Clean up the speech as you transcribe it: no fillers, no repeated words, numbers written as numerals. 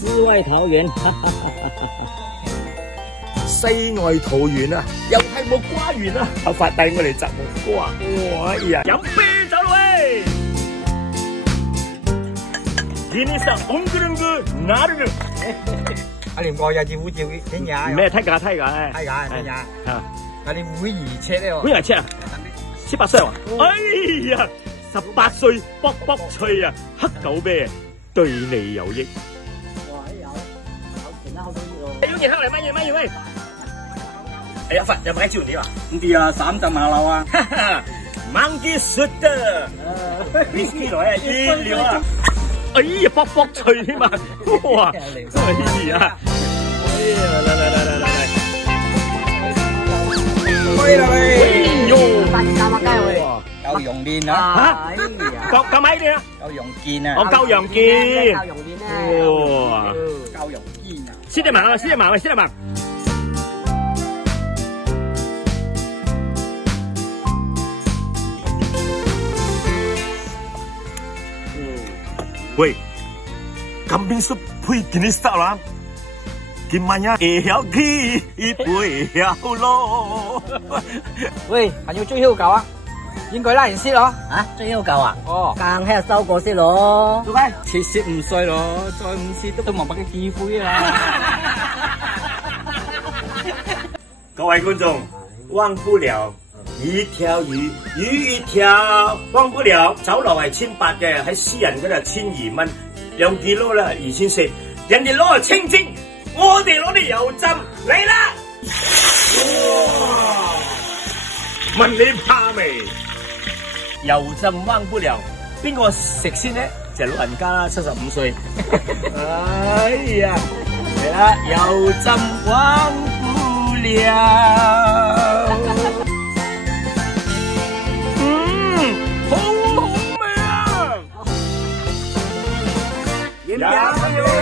世外桃源，世外桃源啊，又係木瓜園啊！阿發帶我嚟摘木瓜，哇呀！飲啤酒啦喂！今日是엉그렁그 나르르。阿廉哥有隻護照點解？咩睇㗎？睇㗎點解？啊！阿廉會議車呢喎？會議車啊？18歲啊？哎呀！18歲卜卜脆啊！黑狗啤對你有益。哇！有錢啦，好中意喎。要件黑嚟乜嘢喂？哎呀，發有冇介紹你啊？唔知啊，3隻馬騮啊！哈哈，monkey shooter， whisky 來啊，一流啊！哎呀，卜卜脆添嘛！哇！哎呀！哎呀，嚟！喂啦喂！哎呦，發現三百雞喂！夠用練啊！嚇？夠米啲啊？夠用劍啊！我夠用劍。夠用劍咧！哇！夠用劍啊！先嚟問啊，先嚟問喂，先嚟問。喂，kambing soup配Guinness Star lah. Gimana ELG 一杯咯。喂，係要追 Hill 狗啊？應該拉人先咯。嚇，追要夠啊？哦，梗係收過先咯。做咩？75歲咯，再5次都望白嘅機會啦。各位觀眾，忘不了一條魚，魚一條，忘不了酒樓係1800嘅，喺私人嗰度1200蚊，2 kilo 啦2400，人哋攞嚟清蒸，我哋攞嚟油浸，嚟啦！哇！問你怕未？油浸忘不了，邊個食先呢？就老人家啦，75歲。哎呀，嚟啦，油浸忘不了。好好味啊！點樣？